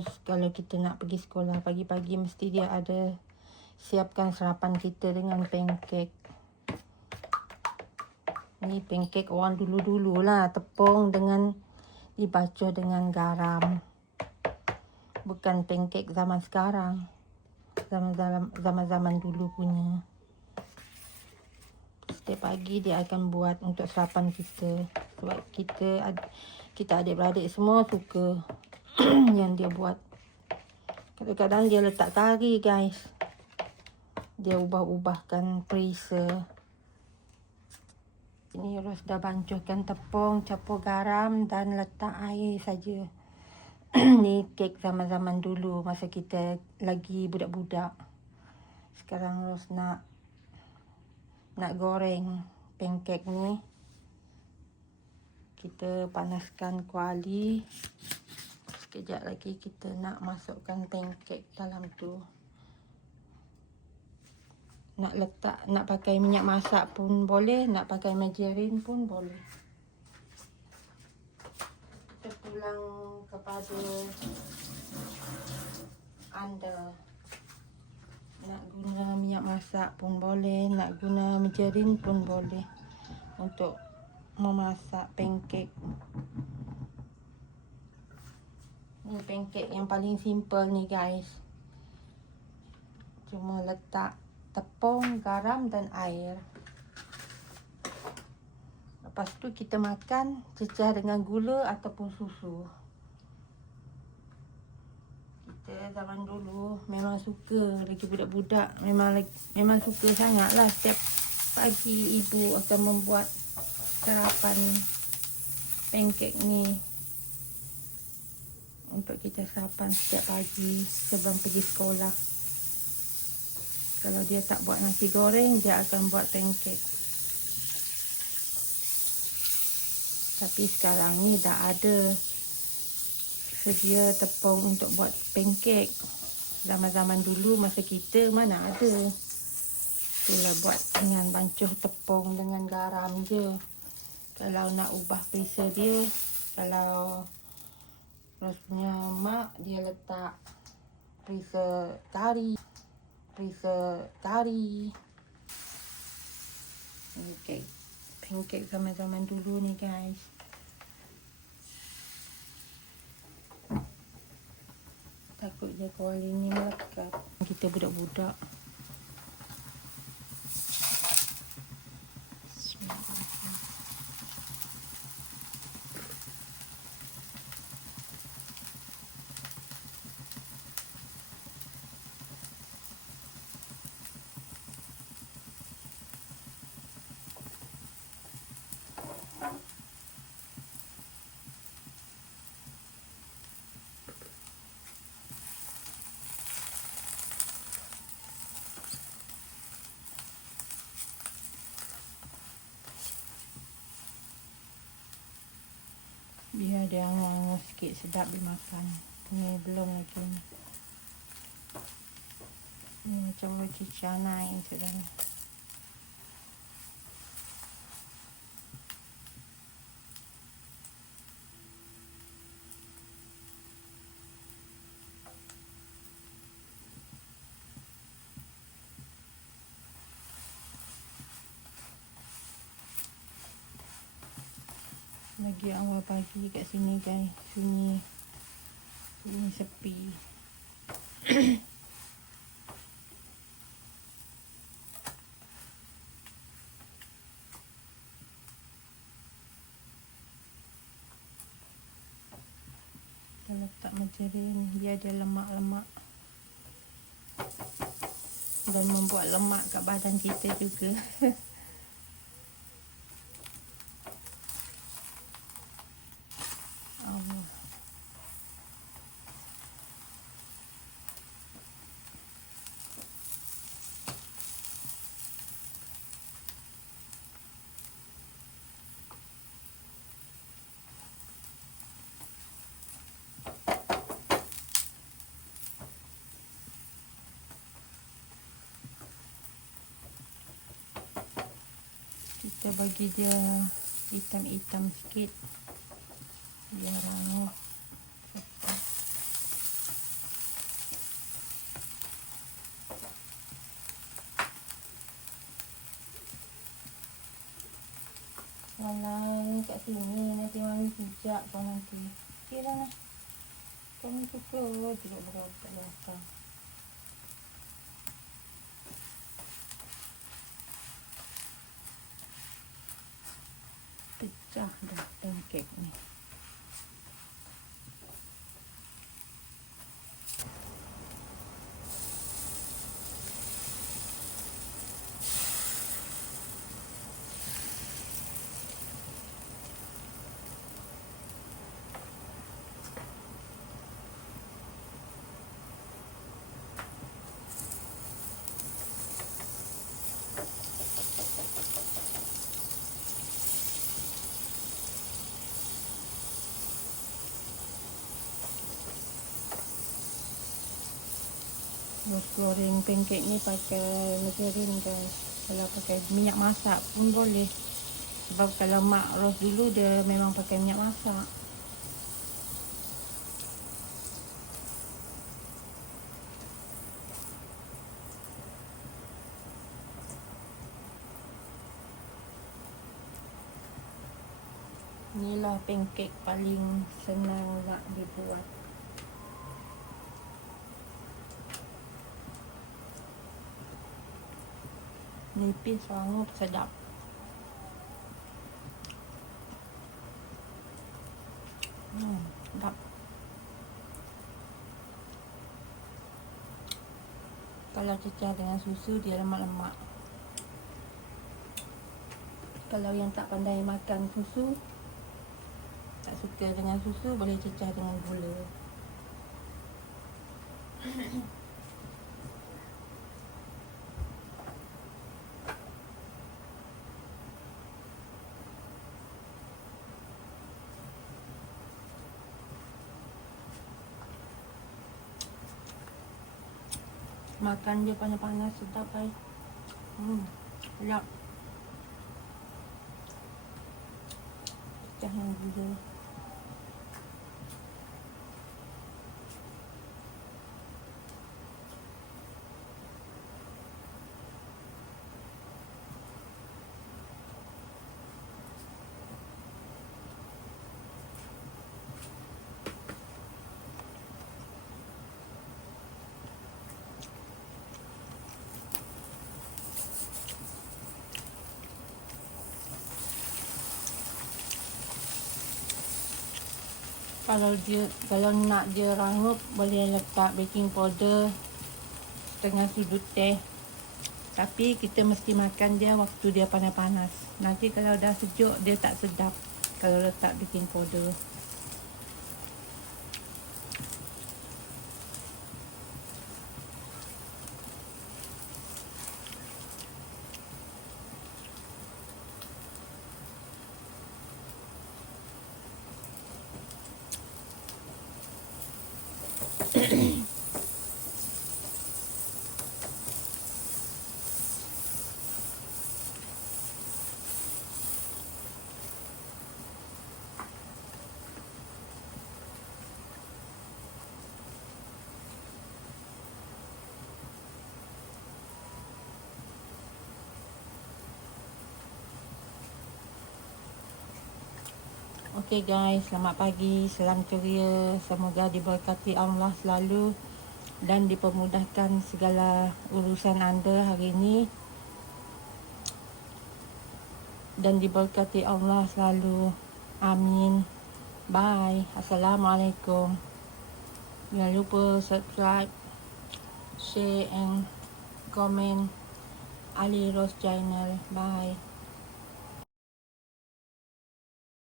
Terus kalau kita nak pergi sekolah pagi-pagi, mesti dia ada siapkan sarapan kita dengan pancake. Ni pancake orang dulu-dulu lah, tepung dengan dibasuh dengan garam. Bukan pancake zaman sekarang, zaman-zaman dulu punya. Setiap pagi dia akan buat untuk sarapan kita. Sebab kita adik-beradik semua suka yang dia buat. Kadang-kadang dia letak kari, guys. Dia ubah-ubahkan perisa. Ini Ros dah bancuhkan tepung, campur garam dan letak air saja. Ni kek zaman-zaman dulu masa kita lagi budak-budak. Sekarang Ros nak goreng pancake ni. Kita panaskan kuali. Sekejap lagi kita nak masukkan pancake dalam tu. Nak pakai minyak masak pun boleh, nak pakai margarin pun boleh. Kita pulang kepada anda. Nak guna minyak masak pun boleh, nak guna margarin pun boleh untuk memasak pancake. Ni pancake yang paling simple ni, guys. Cuma letak tepung, garam dan air. Lepas tu kita makan cecah dengan gula ataupun susu. Kita zaman dulu memang suka, lagi budak-budak memang suka sangat lah. Setiap pagi ibu akan membuat sarapan pancake ni untuk kita sarapan setiap pagi sebelum pergi sekolah. Kalau dia tak buat nasi goreng, dia akan buat pancake. Tapi sekarang ni dah ada sedia tepung untuk buat pancake. Zaman-zaman dulu masa kita mana ada. Itulah buat dengan bancuh tepung dengan garam je. Kalau nak ubah perisa dia, kalau Ros punya mak, dia letak perisa kari. Ini pancake zaman-zaman dulu ni, guys. Takut je kuali ni melekat. Kita budak-budak. Biar dia hangat sikit, sedap dimakan. Ni belum lagi. Ni macam roti canai je dah. Lagi awal pagi kat sini, guys. Sunyi sepi. Kita letak margarin biar dia lemak-lemak dan membuat lemak kat badan kita juga. Kita bagi dia hitam-hitam sikit biar hangat. Alah, kat sini nanti mami pijak kau nanti. Okey dah lah. Kami suka tidak berapa kat belakang. Pecah dah pancake ni. Bos goreng pancake ni pakai margarin guys. Kalau pakai minyak masak pun boleh. Sebab kalau mak roast dulu dia memang pakai minyak masak. Inilah pancake paling senang nak dibuat. Nipis sangat sedap. Sedap. Kalau cecah dengan susu dia lemak-lemak. Kalau yang tak pandai makan susu, tak suka dengan susu, boleh cecah dengan gula. Makan dia panas-panas sedap guys. Sedap. Jangan gula. Kalau nak dia rangup, boleh letak baking powder setengah sudut teh. Tapi kita mesti makan dia waktu dia panas-panas. Nanti kalau dah sejuk dia tak sedap kalau letak baking powder. Okey guys, selamat pagi, salam ceria. Semoga diberkati Allah selalu dan dipermudahkan segala urusan anda hari ini. Dan diberkati Allah selalu. Amin. Bye. Assalamualaikum. Jangan lupa subscribe, share and comment Ali Rose channel. Bye.